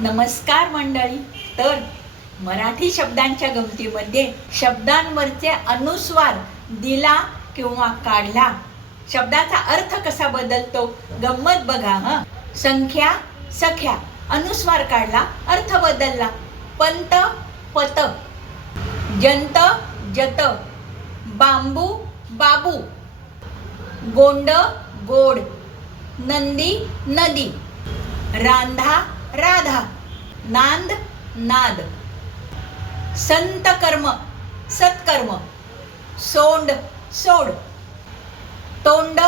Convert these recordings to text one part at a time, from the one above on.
नमस्कार मंडळी. तर मराठी शब्दांच्या गमतीमध्ये शब्दांवरचे अनुस्वार दिला किंवा काढला, शब्दाचा अर्थ कसा बदलतो गंमत बघा. संख्या सख्या, अनुस्वार काढला अर्थ बदलला. पंत पत, जंत जत, बांबू बाबू, गोंड गोड, नंदी नदी, रांधा राधा, नांद नाद, संत कर्म सत्कर्म, सोंड सोड, तोंड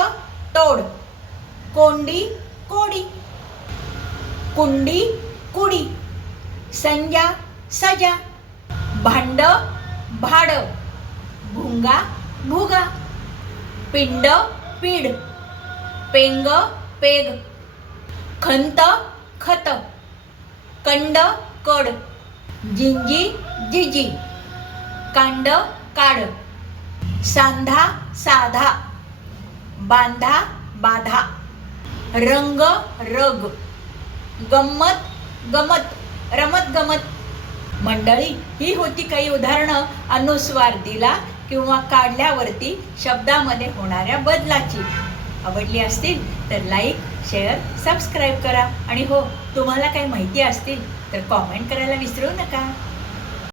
तोड, कोंडी कोडी, कुंडी कुडी, संजा सजा, भांड भाड, भुंगा भुगा, पिंड पीड, पेंग पेग, खंत खत, कंड कड, जिंजी जिजी, कांड काड, सांधा साधा, बांधा बाधा, रंग रग, गंमत गमत, रमत गमत. मंडळी, ही होती काही उदाहरणं अनुस्वार दिला किंवा काढल्यावरती शब्दामध्ये होणाऱ्या बदलाची. आवडली असतील तर लाईक शेअर सबस्क्राईब करा आणि हो, तुम्हाला काही माहिती असतील तर कॉमेंट करायला विसरू नका.